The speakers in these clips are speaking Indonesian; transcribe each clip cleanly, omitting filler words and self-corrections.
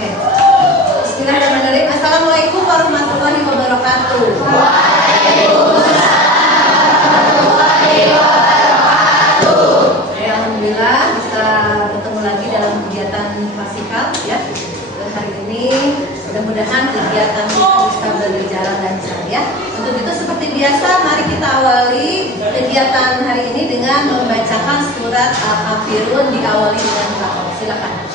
Oke. Bismillahirrahmanirrahim. Assalamualaikum warahmatullahi wabarakatuh. Alhamdulillah bisa bertemu lagi dalam kegiatan fasikal ya. Dan hari ini mudah-mudahan kegiatan kita bisa berjalan lancar ya. Untuk itu seperti biasa mari kita awali kegiatan hari ini dengan membacakan surat Al-Kafirun, diawali dengan takbir. Silakan.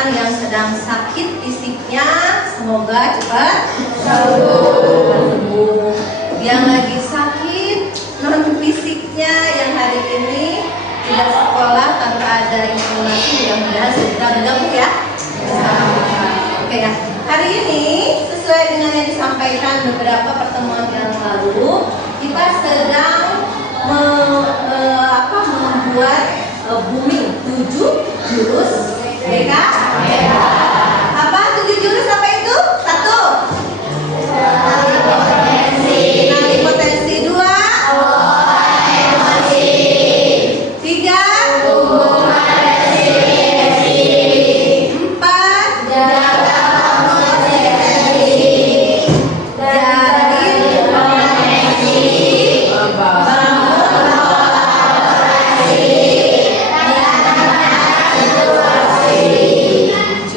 Yang sedang sakit fisiknya semoga cepat sembuh. Yang lagi sakit non fisiknya yang hari ini tidak sekolah tanpa ada informasi, mudah-mudahan segera bergabung ya. Oke ya. Hari ini sesuai dengan yang disampaikan beberapa pertemuan yang lalu, kita sedang membuat booming 7 jurus BK. Apa 7 jurus apa itu? 1. Kenali potensi. 2. Emosi. 3. Hubungan resiliensi. 4. Jaga konsistensi. Jalin koneksi. Bangun kolaborasi.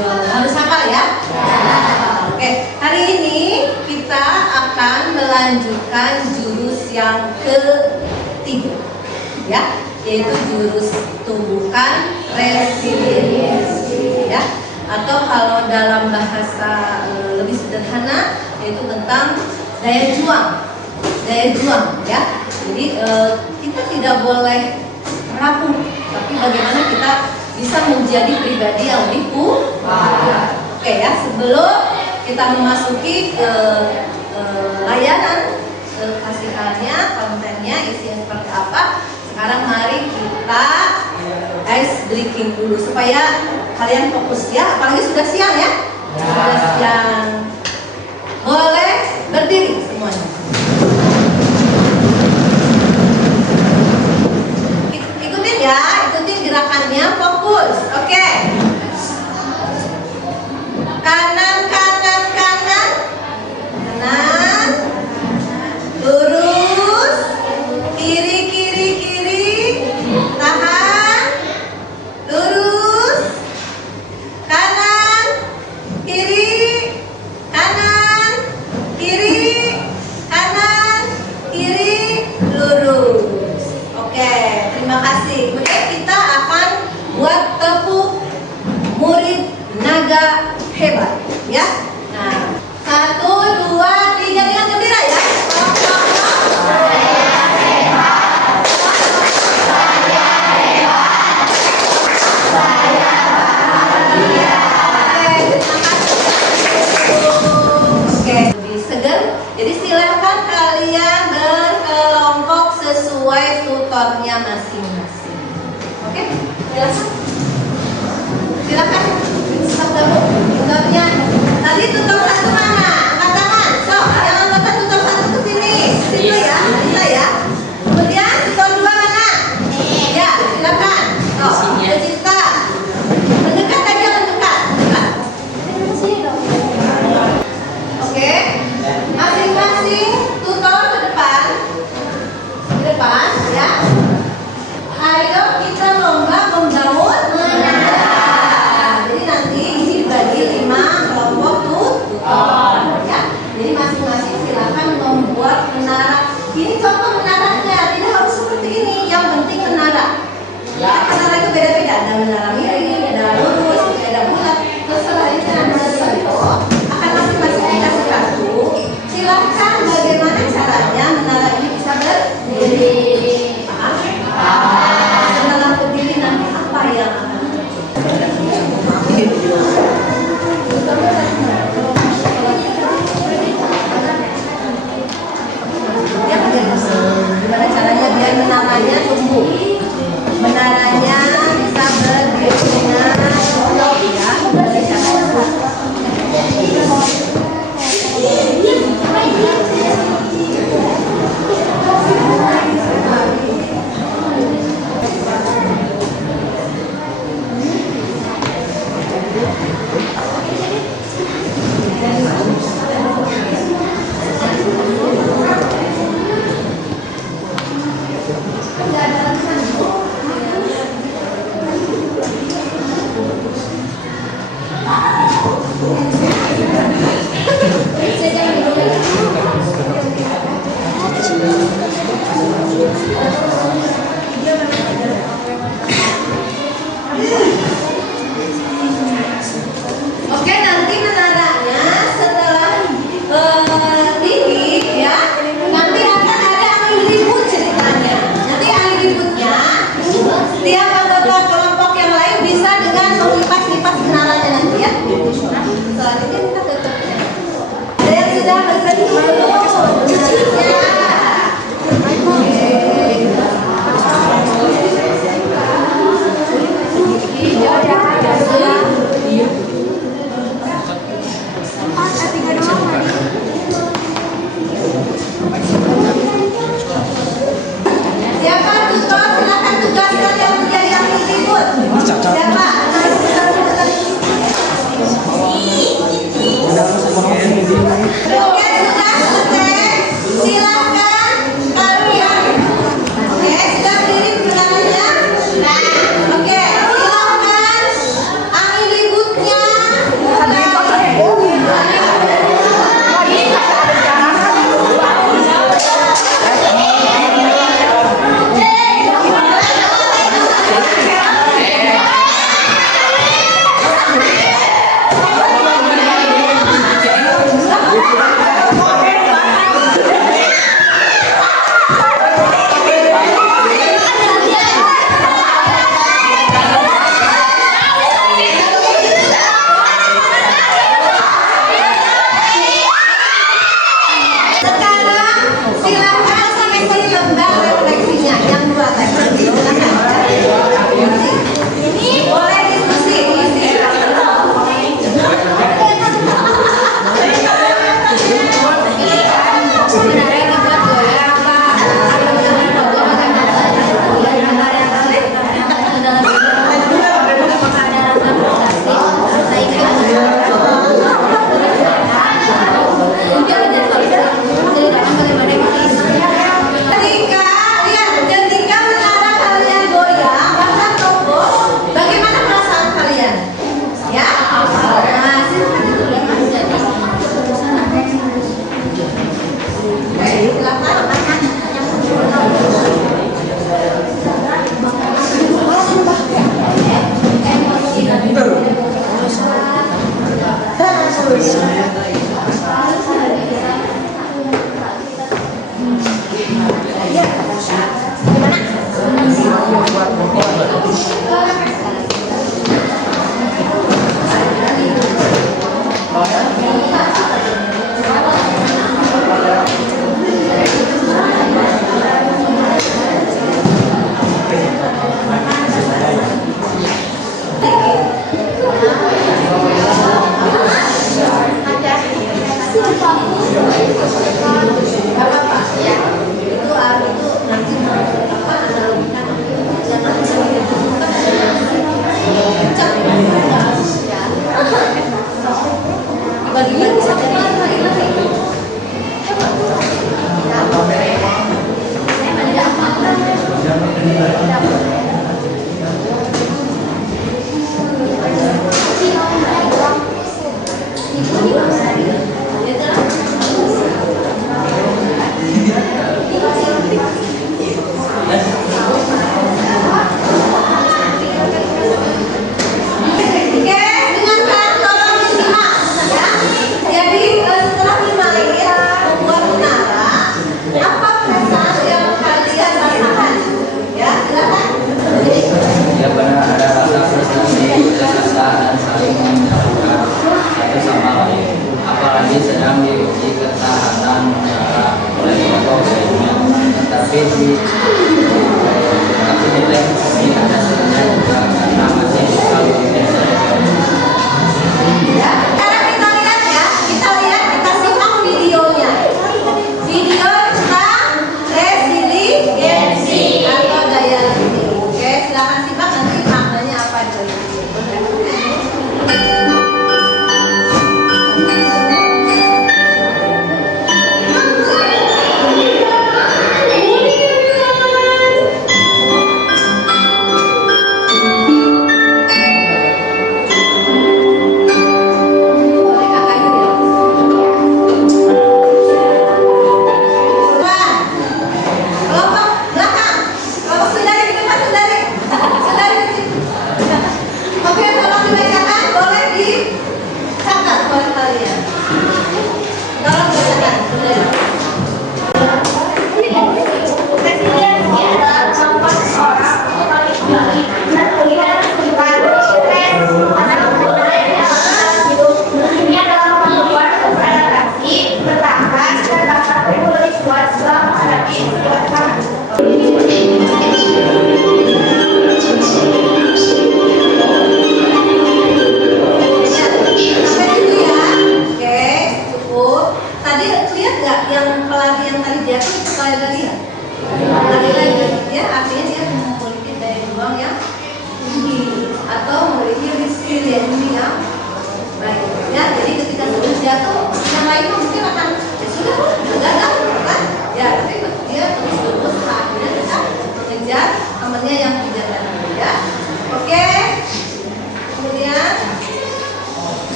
Harus hafal ya? Oke, hari ini kita akan melanjutkan jurus yang ketiga ya, yaitu jurus tumbuhkan resiliensi ya, atau kalau dalam bahasa lebih sederhana yaitu tentang daya juang ya. Jadi kita tidak boleh rapuh, tapi bagaimana kita bisa menjadi pribadi yang lebih kuat. Oke ya, sebelum kita memasuki ke layanan kasihannya, kontennya, isinya seperti apa, sekarang mari kita ice breaking dulu supaya kalian fokus ya, apalagi sudah siang ya. Sudah siang. Boleh berdiri semuanya. Ikutin ya, ikutin gerakannya, fokus. Oke. Kanan, kanan, kanan. Kanan. Lurus. Kiri, kiri, kiri. Tahan. Lurus. Kanan. Kiri. Kanan. Kiri. Kanan. Kiri. Lurus. Oke, terima kasih. Kemudian kita akan buat tepuk murid naga hebat ya. Nah, 1, 2, 3 dengan gembira ya. Saya hebat. Saya hebat. Saya bahagia. Oke, lebih segar. Jadi silakan kalian berkelompok sesuai tutornya masing-masing. Oke, silakan. Tutornya tadi tutor 1 mana? Angkat tangan. Sok, yang angkatan tutor 1 ke sini. Situ ya, bisa ya. Kemudian tutor 2 mana? Ya, silakan. Sok, Cinta. Mendekat aja, mendekat. Oke. Masing-masing tutor ke depan. Ke depan ya. Ayo kita lomba membangun menara.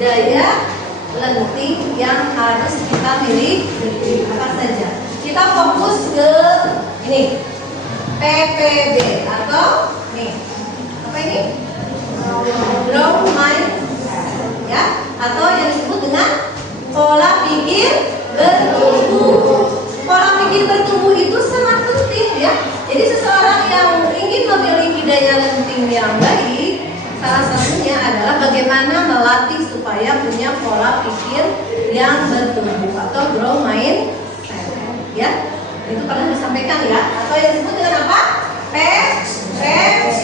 daya lenting yang harus kita miliki apa saja. Kita fokus ke ini PPB atau nih apa ini growth mindset ya, atau yang disebut dengan pola pikir bertumbuh. Pola pikir bertumbuh itu sangat penting ya. Jadi seseorang yang ingin memiliki daya lenting yang baik, salah satunya adalah bagaimana melatih supaya punya pola pikir yang bertumbuh atau grow mindset ya. Itu pernah disampaikan ya, atau yang disebut dengan apa? PPG.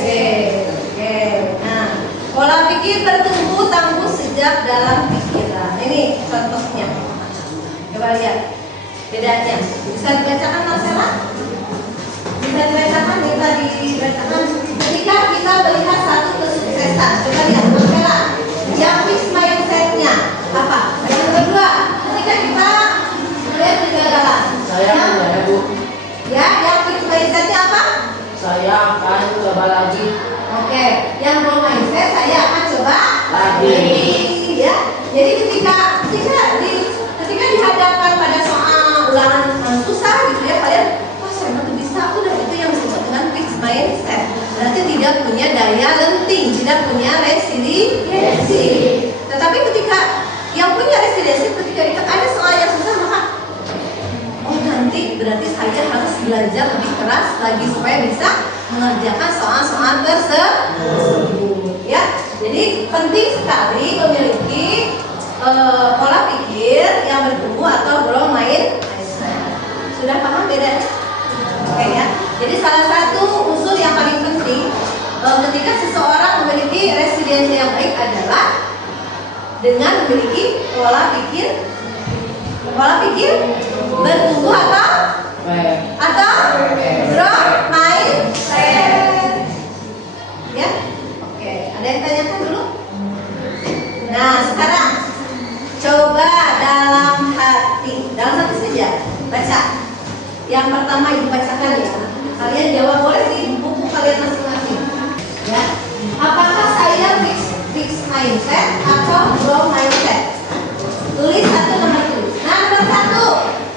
Nah, pola pikir bertumbuh tumbuh sejak dalam pikiran. Ini contohnya. Coba lihat bedanya. Bisa dibacakan Marcella? Bisa dibacakan, bisa dibacakan. Ketika kita melihat satu kesuksesan, coba lihat Marcella. Yang fixed mindset-nya apa? Yang kedua, ketika kita melihat kegagalan. Saya Bu. Ya, yang fixed mindset-nya apa? Saya akan coba lagi. Oke, yang grow mindset saya akan coba Lagi. Ya, jadi ketika dihadapkan pada soal ulangan susah gitu ya, kalian saya masih bisa, udah itu yang disebut dengan fixed mindset. Berarti tidak punya daya lenting, tidak punya resiliensi. Tetapi ketika yang punya resiliensi, ketika ada soal yang susah, maka oh nanti berarti saya harus belajar lebih keras lagi supaya bisa mengerjakan soal-soal tersebut. Ya, jadi penting sekali memiliki pola pikir yang bertumbuh atau growth mindset. Sudah paham bedanya? Oke ya. Jadi salah satu unsur yang paling penting ketika seseorang memiliki resiliensi yang baik adalah dengan memiliki pola pikir bertumbuh atau growth mindset. Ya. Oke, ada yang tanyakan dulu? Nah, sekarang coba dalam hati saja baca. Yang pertama ibu bacakan ya. Kalian jawab boleh di buku kalian masing-masing. Ya. Apakah saya fixed mindset atau growth mindset? Tulis satu nomor tulis. Nah, nomor satu,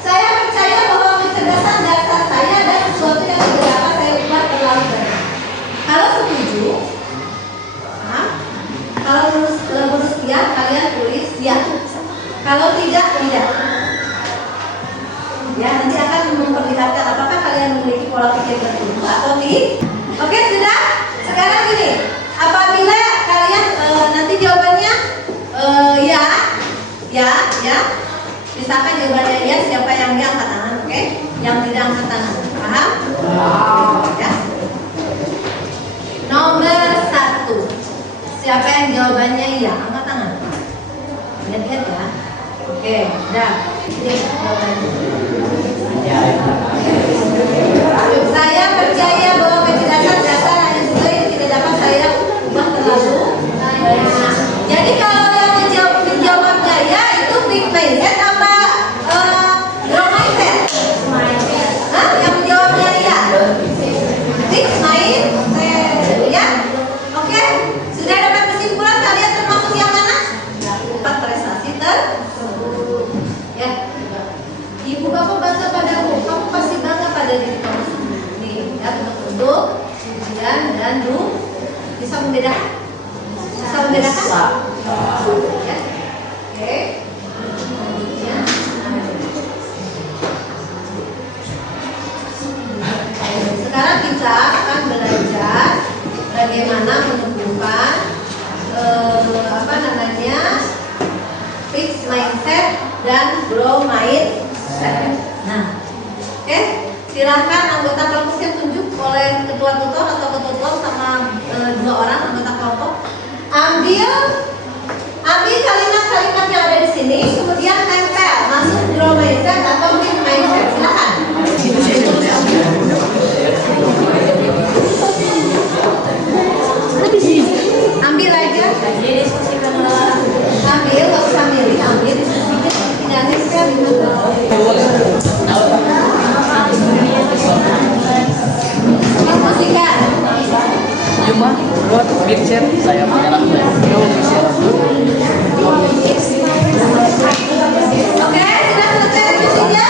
saya percaya bahwa kecerdasan dasar saya dan sesuatu yang tidak dapat saya ubah terlalu banyak. Kalau setuju, kalau lurus ya, kalian tulis ya. Kalau tidak. Ya, nanti akan memperlihatkan apakah kalian memiliki pola pikir tertentu atau tidak. Oke, sudah? Sekarang gini, apabila kalian nanti jawabannya ya, misalkan jawabannya ya, siapa yang angkat tangan, oke? Yang tidak angkat tangan, paham? Ya. Nomor 1, siapa yang jawabannya ya, angkat tangan. Lihat ya. Oke, dah. Ini jawabannya. Saya percaya bahwa kecerdasan dasar hanya sesuatu yang tidak dapat saya ubah terlalu banyak. Jadi kalau yang menjawabnya ya itu fixed mindset apa growth mindset? Yang menjawabnya ya fixed mindset ya. Oke, sudah dapat kesimpulan kalian termasuk yang mana? Dapat prestasi tersebut. Ya. Ibu bapak bangga padamu, kamu pasti bangga pada diri kamu sendiri. Ya, bentuk ujian dan bisa membedakan? Bisa membedakan? Ya. Oke. Sekarang kita akan belajar bagaimana menumbuhkan fixed mindset dan growth mindset. Nah, oke, silahkan anggota kelompoknya tunjuk oleh ketua tutor atau ketua tutor sama 2 orang anggota kelompok. Ambil kalimat-kalimat yang ada di sini, kemudian tempel masuk growth mindset atau fixed mindset. Silahkan. Ambil aja. Ambil, nggak usah milih, ambil diskusinya tidak nempel gitu. Diskusikan. Cuma menurut Vincent saya menyerahkan. Oke, sudah selesai diskusinya.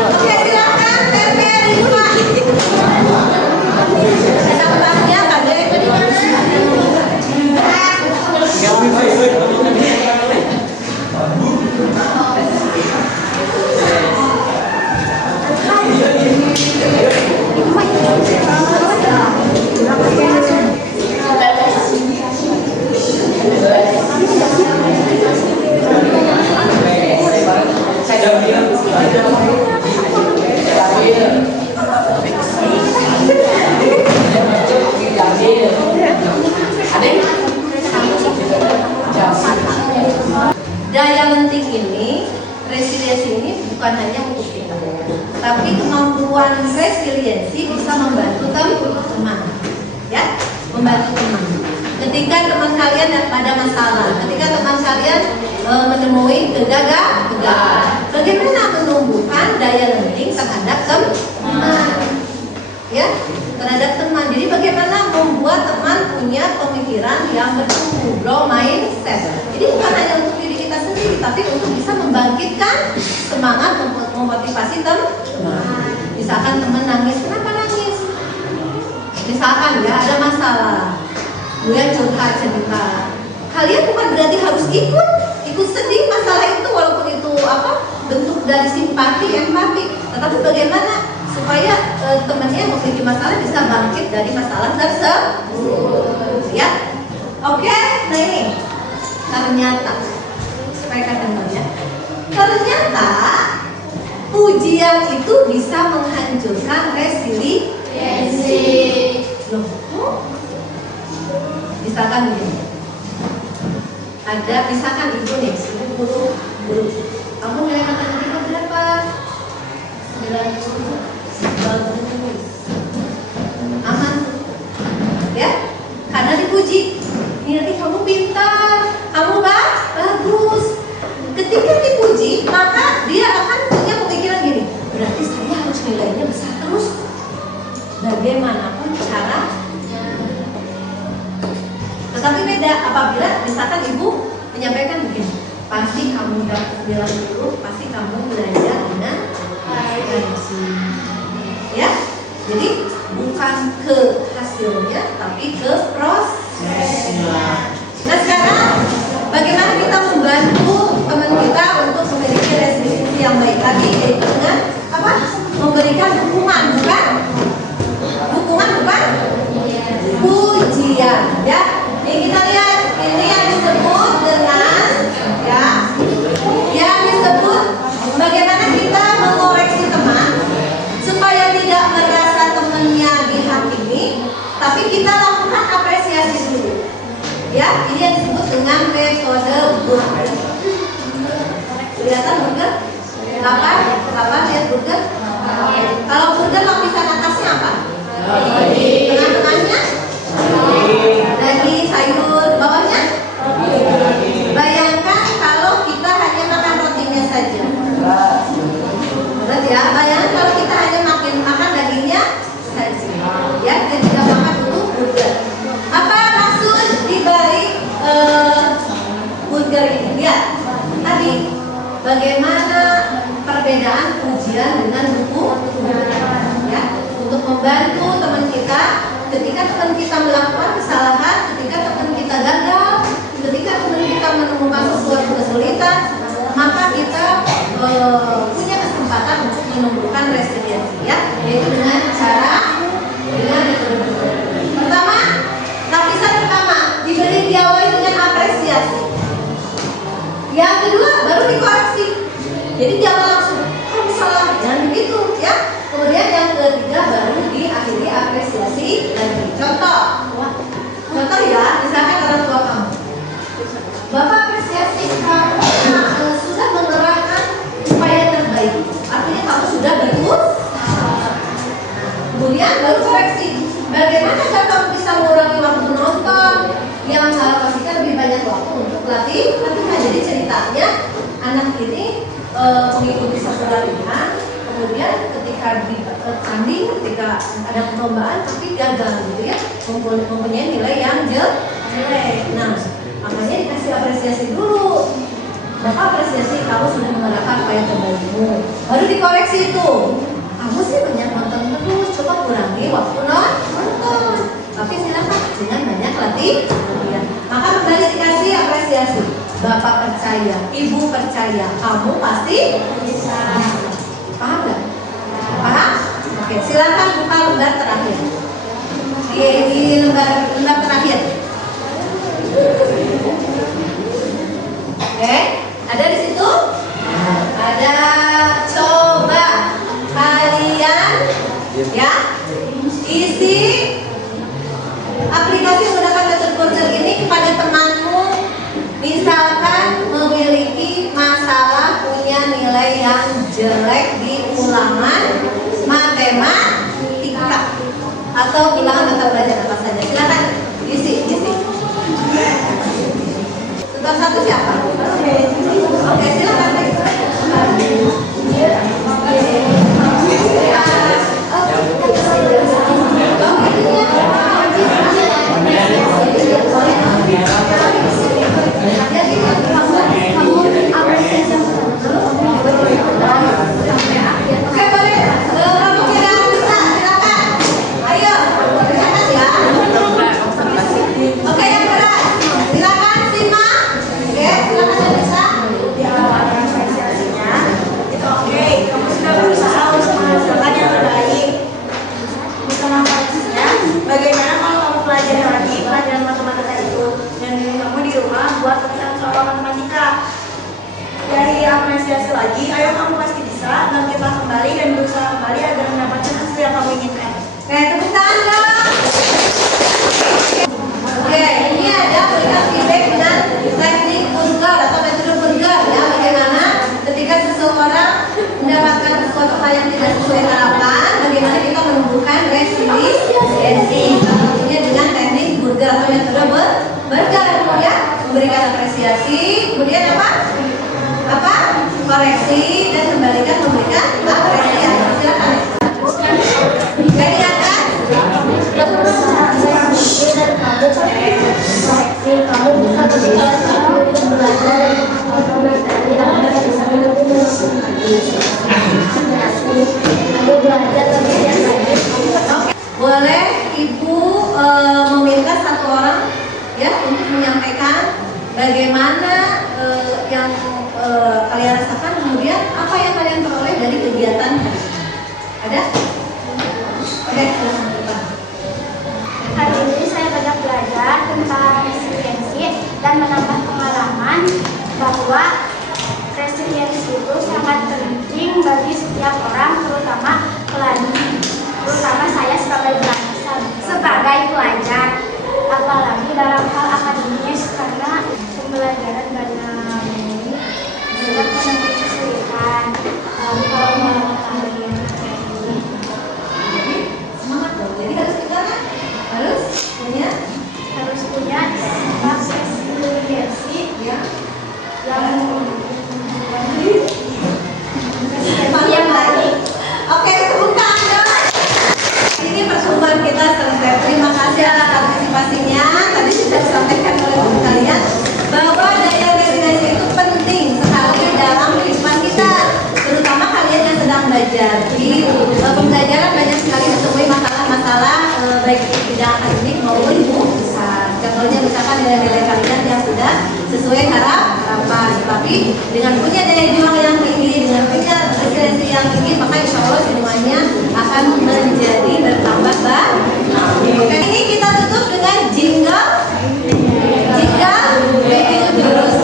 Oke, silakan tempel di rumah. Tambahnya pada yang di mana? Daya lenting ini, resiliensi ini bukan hanya untuk kita, tapi kemampuan resiliensi bisa membantu teman, ya, membantu teman. Ketika teman kalian ada masalah, ketika teman kalian menemui kegagalan, bagaimana menumbuhkan daya lenting terhadap teman, ya, terhadap teman. Jadi bagaimana membuat teman punya pemikiran yang bertumbuh, growth mindset. Jadi bukan hanya untuk diri kita sendiri, tapi untuk bisa membangkitkan semangat, memotivasi teman. Misalkan teman nangis, kenapa nangis? Misalkan ya ada masalah, kemudian curhat cerita. Kalian bukan berarti harus ikut sedih masalah itu, walaupun itu bentuk dari simpati, empati. Tetapi bagaimana supaya temannya yang memiliki masalah bisa bangkit dari masalah tersebut, ya? Oke, nah ini ternyata supaya kalian tahu ya. Ternyata pujian itu bisa menghancurkan resiliensi. Loh, misalkan begini. Misalkan ibu nih, guru. Kamu nilai matematika berapa? 90. Aman, ya? Karena dipuji. Nanti kamu pintar, kamu bagus. Ketika dipuji, maka dia akan punya pemikiran gini. Berarti saya harus nilainya besar terus. Bagaimanapun caranya. Tetapi beda apabila misalkan ibu menyampaikan begini, pasti kamu dapat 90, pasti kamu belajar dengan rajin. Ya, jadi bukan ke hasilnya, tapi ke prosesnya. Nah sekarang bagaimana kita membantu teman kita untuk memiliki resiliensi yang baik tadi, yaitu dengan memberikan dukungan, bukan? Pujian, ya. Ini kita lihat, ini yang disebut dengan yang disebut bagaimana kita mengoreksi teman supaya tidak merasa temannya dihakimi, tapi kita lakukan apresiasi dulu. Ya, ini yang disebut dengan metode Burger. Kelihatan Burger? Kapan lihat Burger? Kalau Burger lapisan atasnya apa? Tengah-tengahnya? Daging, sayur, bawahnya? Bayangkan kalau kita hanya makan rotinya saja. Betul ya? Bayangkan kalau kita hanya makan dagingnya saja. Ya, kita tidak makan dulu burger. Apa maksud dibalik burger ini? Ya, tadi bagaimana perbedaan pujian dengan ya, untuk membantu teman kita ketika teman kita melakukan kesalahan, ketika teman kita gagal, ketika teman kita menemukan sesuatu kesulitan, maka kita punya kesempatan untuk menumbuhkan resiliensi, ya, yaitu dengan cara pertama, lapisan pertama diawali dengan apresiasi. Yang kedua baru dikoreksi. Jadi jangan langsung kamu salah, jangan begitu, ya. Kemudian yang ketiga baru diakhiri apresiasi lagi. Contoh ya, misalkan orang tua kamu, Bapak apresiasi kamu sudah mengerahkan upaya terbaik. Artinya kamu sudah berusaha. Kemudian baru koreksi. Bagaimana cara kamu bisa mengurangi waktu nonton? Yang pastikan lebih banyak waktu untuk latihan. Jadi ceritanya anak ini mengikuti satu latihan, kemudian ketika tanding, ketika ada perlombaan tapi gagal gitu ya, mempunyai nilai yang jelek. Nah, makanya dikasih apresiasi dulu. Bapak apresiasi kamu sudah mengerahkan upaya terbaikmu. Baru dikoreksi itu. Kamu sih banyak nonton terus, coba kurangi waktu nonton. Tapi silakan dengan banyak latihan. Maka kembali dikasih apresiasi. Bapak percaya, ibu percaya, kamu pasti bisa. Paham nggak? Paham? Oke, silakan buka lembar terakhir. Di lembar terakhir. Oke, ada di situ? Ada. Coba kalian ya isi aplikasi menggunakan metode Burger ini kepada temanmu. Misalkan memiliki masalah punya nilai yang jelek di ulangan matematika atau ulangan mata pelajaran apa saja, silakan isi. Sudah satu siapa? Oke, silakan. Oke, boleh. Kamu kira bisa, silakan. Ayo, silakan lapangan matematika. Dari apresiasi lagi, ayo kamu pasti bisa, bangkitlah kembali dan berusaha kembali agar mendapatkan hasil yang kamu inginkan. Oke, tepuk tangan dong. Oke, ini ada berikan feedback dengan teknik burger atau metode burger ya. Bagaimana ketika seseorang mendapatkan sesuatu hal yang tidak sesuai harapan, bagaimana kita menumbuhkan resiliensi. Salah satunya dengan teknik burger atau metode burger ya. Memberikan apresiasi, kemudian apa? Koreksi dan kembalikan memberikan apresiasi. Silakan. Jadi akan boleh Ibu meminta satu orang ya untuk menyampaikan bagaimana yang kalian rasakan, kemudian apa yang kalian peroleh dari kegiatan hari ini. Ada? Oke, silakan. Hari ini saya banyak belajar tentang resiliensi dan menambah pengalaman bahwa resiliensi itu sangat penting bagi setiap orang, terutama saya sebagai pelajar, apalagi dalam hal akademis karena pembelajaran banyak ini juga menemui kesulitan kalau mau kalian Semangat dong. Jadi harus kita kan? Harus punya sifat resiliensi ya. yang baik. Oke, tepuk tangan dong. Ini pertemuan kita selesai. Terima kasih atas partisipasinya. Tadi sudah disampaikan oleh guru kalian bahwa daya resiliensi itu penting sekali dalam kehidupan kita, terutama kalian yang sedang belajar. Di pembelajaran banyak sekali ditemui masalah-masalah baik itu bidang akademik maupun besar. Contohnya misalkan nilai-nilai kalian yang sudah sesuai harapan, tapi dengan punya daya juang yang tinggi, dengan punya resiliensi yang tinggi, maka insya Allah semuanya akan menjadi bertambah baik. Oke, ini kita tutup dengan jingle baby terus.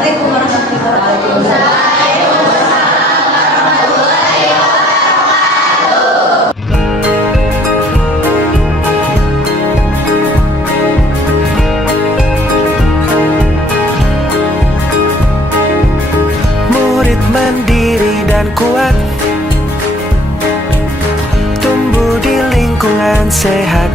Assalamualaikum warahmatullahi wabarakatuh. Murid mandiri dan kuat, tumbuh di lingkungan sehat.